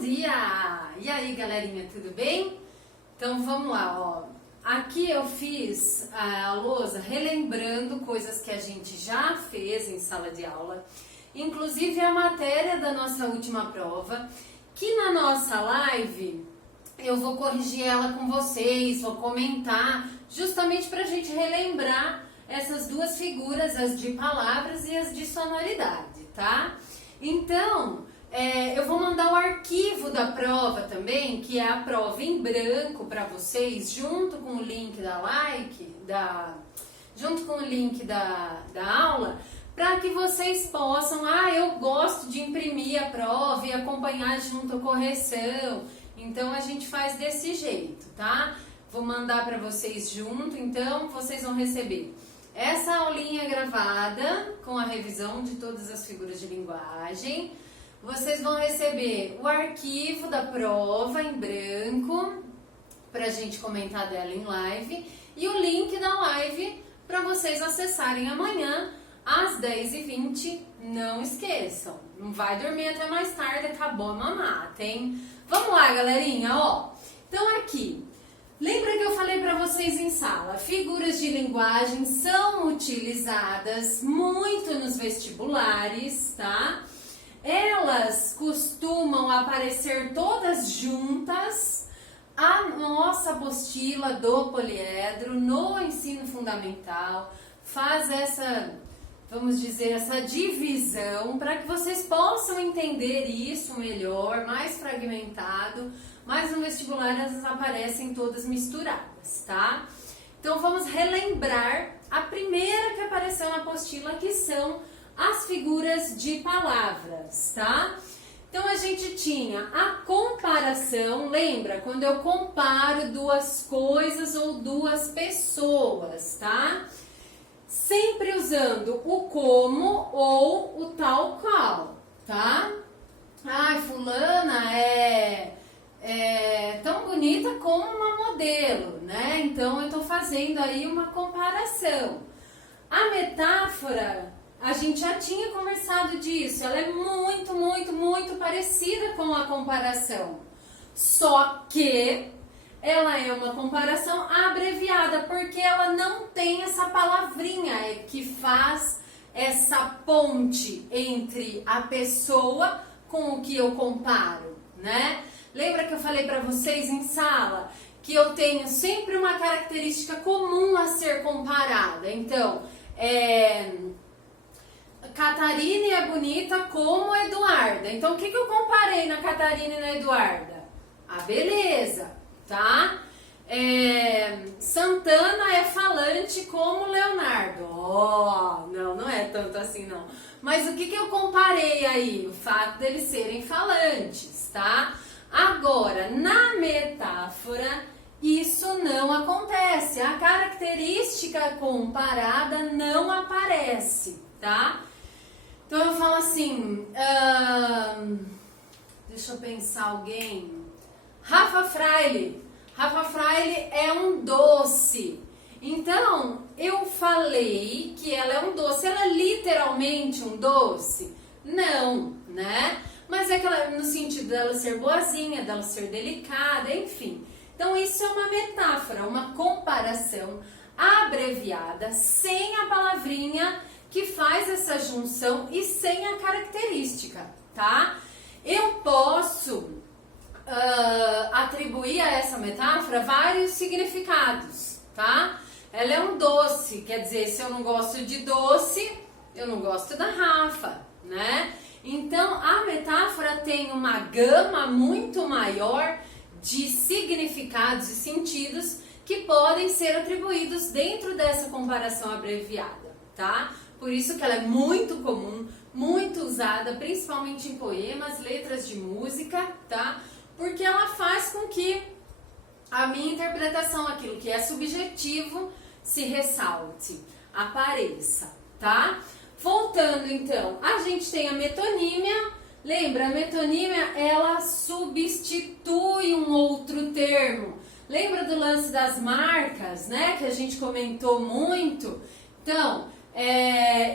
dia! E aí, galerinha, tudo bem? Então vamos lá, ó. Aqui eu fiz a lousa relembrando coisas que a gente já fez em sala de aula, inclusive a matéria da nossa última prova, que na nossa live eu vou corrigir ela com vocês, vou comentar, justamente para a gente relembrar essas duas figuras, as de palavras e as de sonoridade, tá? Então, eu vou mandar o arquivo da prova também, que é a prova em branco para vocês, junto com o link junto com o link da aula, para que vocês possam, eu gosto de imprimir a prova e acompanhar junto a correção. Então a gente faz desse jeito, tá? Vou mandar para vocês junto, então vocês vão receber essa aulinha gravada com a revisão de todas as figuras de linguagem. Vocês vão receber o arquivo da prova em branco para a gente comentar dela em live e o link da live para vocês acessarem amanhã às 10h20. Não esqueçam, não vai dormir até mais tarde, acabou a mamata, hein? Vamos lá, galerinha, ó. Então aqui, lembra que eu falei para vocês em sala, figuras de linguagem são utilizadas muito nos vestibulares, tá? Elas costumam aparecer todas juntas. A nossa apostila do poliedro no ensino fundamental faz essa, vamos dizer, essa divisão para que vocês possam entender isso melhor, mais fragmentado, mas no vestibular elas aparecem todas misturadas, tá? Então vamos relembrar a primeira que apareceu na apostila, que são as figuras de palavras, tá? Então a gente tinha a comparação, lembra? Quando eu comparo duas coisas ou duas pessoas, tá? Sempre usando o como ou o tal qual, tá? Fulana é tão bonita como uma modelo, né? Então eu tô fazendo aí uma comparação. A metáfora, a gente já tinha conversado disso, ela é muito, muito, muito parecida com a comparação. Só que ela é uma comparação abreviada, porque ela não tem essa palavrinha que faz essa ponte entre a pessoa com o que eu comparo, né? Lembra que eu falei para vocês em sala que eu tenho sempre uma característica comum a ser comparada? Então, Catarina é bonita como Eduarda. Então, o que eu comparei na Catarina e na Eduarda? A beleza, tá? Santana é falante como Leonardo. Não é tanto assim, não. Mas o que eu comparei aí? O fato deles serem falantes, tá? Agora, na metáfora, isso não acontece. A característica comparada não aparece, tá? Então eu falo assim, deixa eu pensar alguém. Rafa Freire. Rafa Freire é um doce. Então, eu falei que ela é um doce. Ela é literalmente um doce? Não, né? Mas é que ela, no sentido dela ser boazinha, dela ser delicada, enfim. Então, isso é uma metáfora, uma comparação abreviada, sem a palavrinha que faz essa junção e sem a característica, tá? Eu posso atribuir a essa metáfora vários significados, tá? Ela é um doce, quer dizer, se eu não gosto de doce, eu não gosto da Rafa, né? Então, a metáfora tem uma gama muito maior de significados e sentidos que podem ser atribuídos dentro dessa comparação abreviada, tá? Por isso que ela é muito comum, muito usada, principalmente em poemas, letras de música, tá? Porque ela faz com que a minha interpretação, aquilo que é subjetivo, se ressalte, apareça, tá? Voltando então, a gente tem a metonímia. Lembra, a metonímia, ela substitui um outro termo. Lembra do lance das marcas, né? Que a gente comentou muito. Então,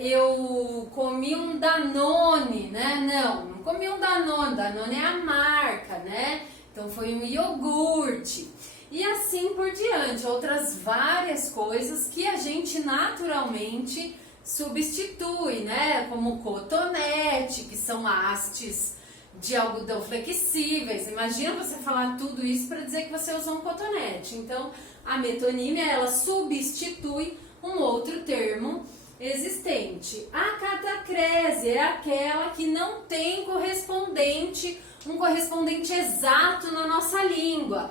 eu comi um Danone, né? Não, não comi um Danone, Danone é a marca, né? Então foi um iogurte. E assim por diante, outras várias coisas que a gente naturalmente substitui, né? Como cotonete, que são hastes de algodão flexíveis. Imagina você falar tudo isso para dizer que você usou um cotonete. Então, a metonímia, ela substitui um outro termo existente. A catacrese é aquela que não tem um correspondente exato na nossa língua.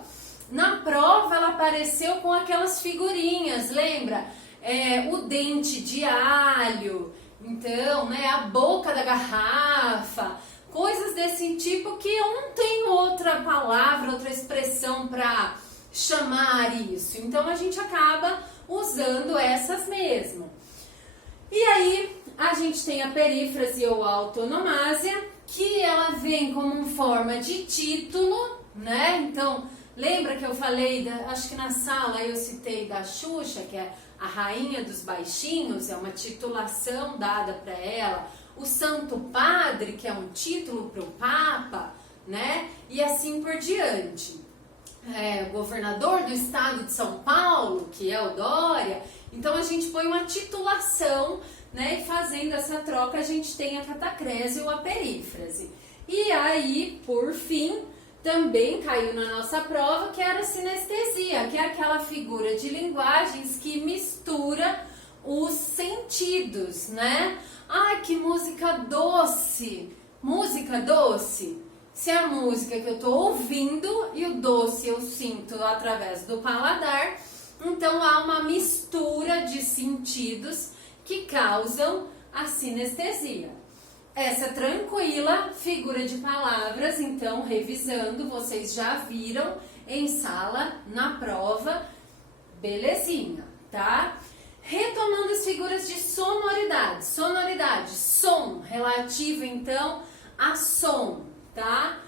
Na prova ela apareceu com aquelas figurinhas, lembra? O dente de alho, então, né, a boca da garrafa, coisas desse tipo que eu não tenho outra palavra, outra expressão para chamar isso. Então a gente acaba usando essas mesmo. E aí a gente tem a perífrase ou a autonomásia, que ela vem como forma de título, né? Então, lembra que eu falei, acho que na sala eu citei da Xuxa, que é a rainha dos baixinhos, é uma titulação dada para ela. O Santo Padre, que é um título para o Papa, né? E assim por diante. O governador do estado de São Paulo, que é o Dória. Então a gente põe uma titulação, né? E fazendo essa troca a gente tem a catacrese ou a perífrase. E aí, por fim, também caiu na nossa prova, que era a sinestesia, que é aquela figura de linguagens que mistura os sentidos, né? Ai, que música doce! Música doce? Se é a música que eu tô ouvindo e o doce eu sinto através do paladar, então há uma mistura de sentidos que causam a sinestesia. Essa tranquila figura de palavras, então, revisando, vocês já viram em sala, na prova, belezinha, tá? Retomando as figuras de sonoridade. Sonoridade, som, relativo, então, a som, tá?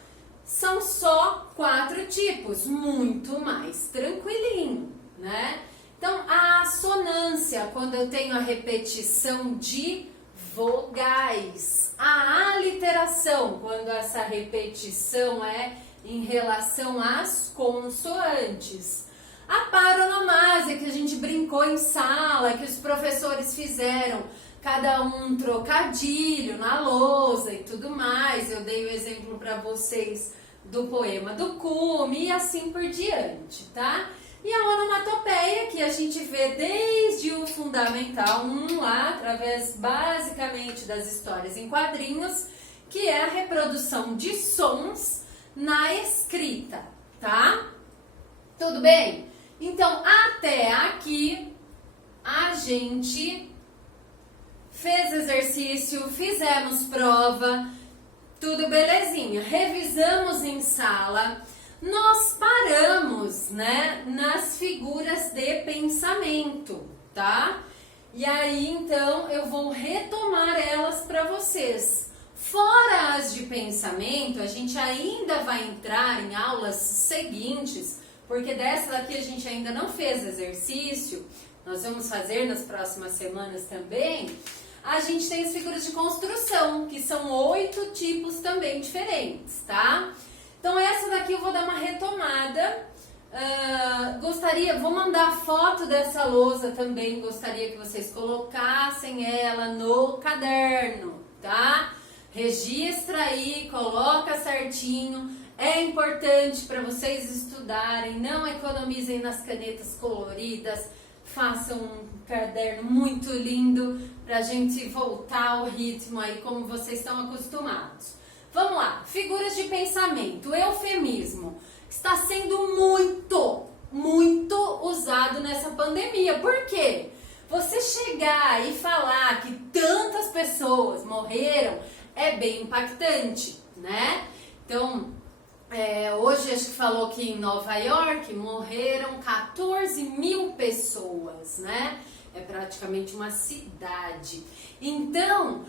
São só 4 tipos, muito mais tranquilinho, né? Então, a assonância, quando eu tenho a repetição de vogais. A aliteração, quando essa repetição é em relação às consoantes. A paronomásia, que a gente brincou em sala, que os professores fizeram, cada um trocadilho na lousa e tudo mais. Eu dei o exemplo para vocês do poema do Cume e assim por diante, tá? E a onomatopeia, que a gente vê desde o Fundamental 1 lá, através basicamente das histórias em quadrinhos, que é a reprodução de sons na escrita, tá? Tudo bem? Então, até aqui, a gente fez exercício, fizemos prova, tudo belezinha. Revisamos em sala. Nós paramos, né, nas figuras de pensamento, tá? E aí, então, eu vou retomar elas para vocês. Fora as de pensamento, a gente ainda vai entrar em aulas seguintes, porque dessa daqui a gente ainda não fez exercício, nós vamos fazer nas próximas semanas também. A gente tem as figuras de construção, que são 8 tipos também diferentes, tá? Então essa daqui eu vou dar uma retomada, vou mandar foto dessa lousa também, gostaria que vocês colocassem ela no caderno, tá? Registra aí, coloca certinho, é importante para vocês estudarem, não economizem nas canetas coloridas, façam um caderno muito lindo para a gente voltar ao ritmo aí como vocês estão acostumados. Vamos lá, figuras de pensamento, eufemismo, está sendo muito usado nessa pandemia. Por quê? Você chegar e falar que tantas pessoas morreram é bem impactante, né? Então, hoje acho que falou que em Nova York morreram 14 mil pessoas, né? É praticamente uma cidade. Então,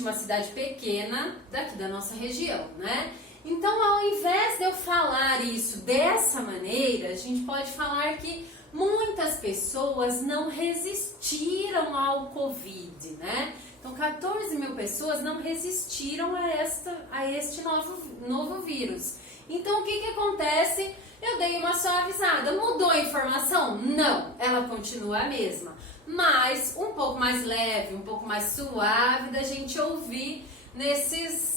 uma cidade pequena daqui da nossa região, né? Então, ao invés de eu falar isso dessa maneira, a gente pode falar que muitas pessoas não resistiram ao Covid, né? Então, 14 mil pessoas não resistiram a este novo vírus. Então, o que acontece? Eu dei uma suavizada. Mudou a informação? Não, ela continua a mesma. Mas um pouco mais leve, um pouco mais suave da gente ouvir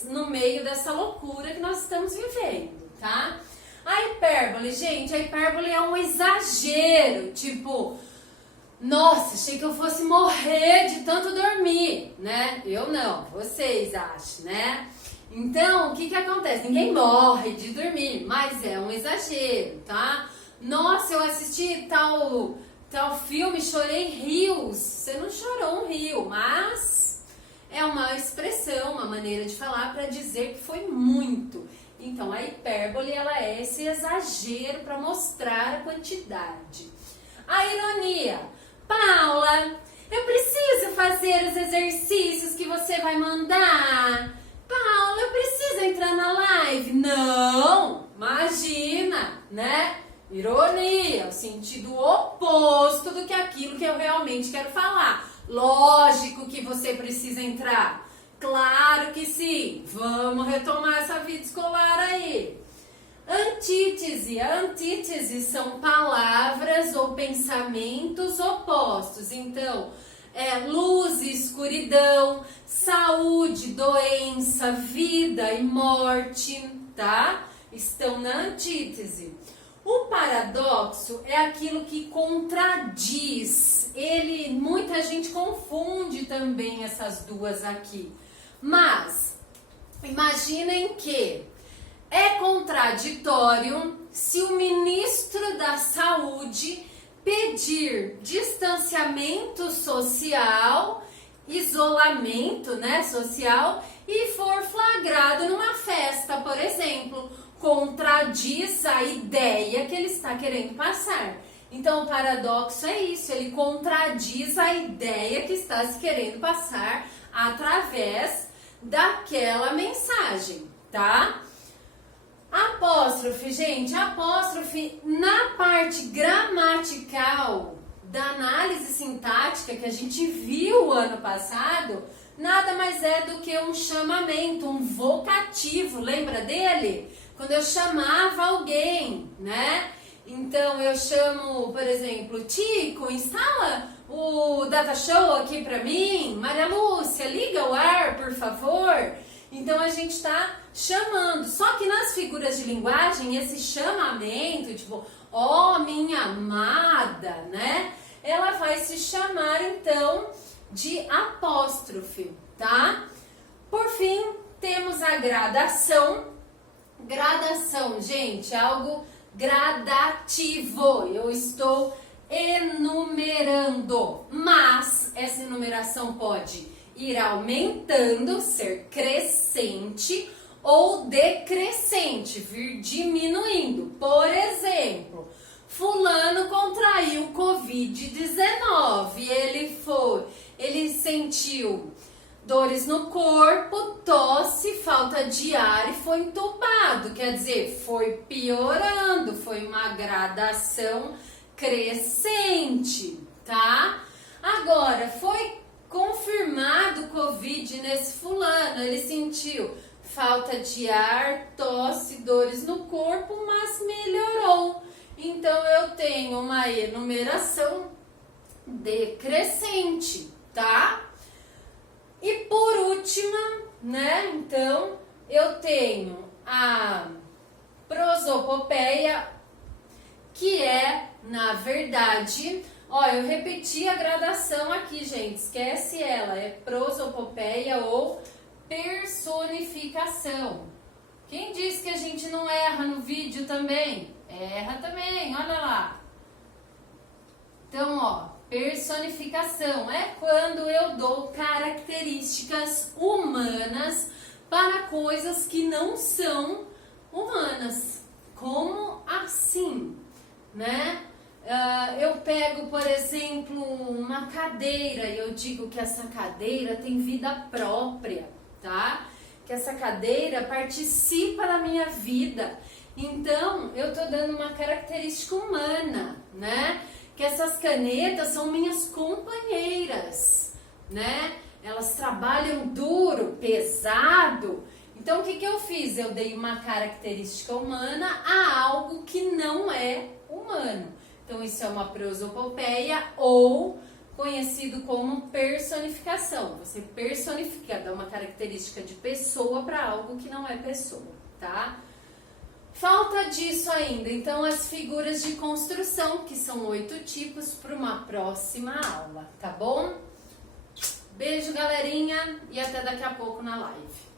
no meio dessa loucura que nós estamos vivendo, tá? A hipérbole, gente, a hipérbole é um exagero, tipo, nossa, achei que eu fosse morrer de tanto dormir, né? Eu não, vocês acham, né? Então, o que acontece? Ninguém morre de dormir, mas é um exagero, tá? Nossa, eu assisti tal filme, chorei rios. Você não chorou um rio, mas é uma expressão, uma maneira de falar para dizer que foi muito. Então, a hipérbole, ela é esse exagero para mostrar a quantidade. A ironia. Paula, eu preciso fazer os exercícios que você vai mandar. Paula, eu preciso entrar na live. Não, imagina, né? Ironia, o sentido oposto do que aquilo que eu realmente quero falar. Lógico que você precisa entrar. Claro que sim. Vamos retomar essa vida escolar aí. Antítese. A antítese são palavras ou pensamentos opostos. Então, luz e escuridão, saúde, doença, vida e morte, tá? Estão na antítese. O paradoxo é aquilo que contradiz. Muita gente confunde também essas duas aqui. Mas, imaginem que é contraditório se o ministro da Saúde pedir distanciamento social, isolamento, né, social, e for flagrado numa festa, por exemplo. Contradiz a ideia que ele está querendo passar. Então, o paradoxo é isso, ele contradiz a ideia que está se querendo passar através daquela mensagem, tá? Apóstrofe, gente, apóstrofe na parte gramatical da análise sintática que a gente viu ano passado, nada mais é do que um chamamento, um vocativo, lembra dele? Quando eu chamava alguém, né? Então eu chamo, por exemplo, Tico, instala o Data Show aqui pra mim. Maria Lúcia, liga o ar, por favor. Então a gente tá chamando. Só que nas figuras de linguagem, esse chamamento, tipo, ó, minha amada, né? Ela vai se chamar então de apóstrofe, tá? Por fim, temos a gradação. Gradação, gente, é algo gradativo. Eu estou enumerando, mas essa enumeração pode ir aumentando, ser crescente ou decrescente, vir diminuindo. Por exemplo, fulano contraiu Covid-19, ele sentiu dores no corpo, tosse, falta de ar e foi entubado. Quer dizer, foi piorando, foi uma gradação crescente, tá? Agora, foi confirmado Covid nesse fulano, ele sentiu falta de ar, tosse, dores no corpo, mas melhorou. Então, eu tenho uma enumeração decrescente, tá? E por última, né, então, eu tenho a prosopopeia, que é, na verdade, ó, eu repeti a gradação aqui, gente, esquece ela, é prosopopeia ou personificação. Quem disse que a gente não erra no vídeo também? Erra também, olha lá. Então, ó, personificação é quando eu dou características humanas para coisas que não são humanas. Como assim, né? Eu pego, por exemplo, uma cadeira e eu digo que essa cadeira tem vida própria, tá? Que essa cadeira participa da minha vida. Então, eu tô dando uma característica humana, né? Que essas canetas são minhas companheiras, né? elas trabalham duro, pesado. Então, o que eu fiz? Eu dei uma característica humana a algo que não é humano. Então, isso é uma prosopopeia ou conhecido como personificação. Você personifica, dá uma característica de pessoa para algo que não é pessoa, tá? Falta disso ainda, então as figuras de construção, que são 8 tipos, para uma próxima aula, tá bom? Beijo, galerinha, e até daqui a pouco na live.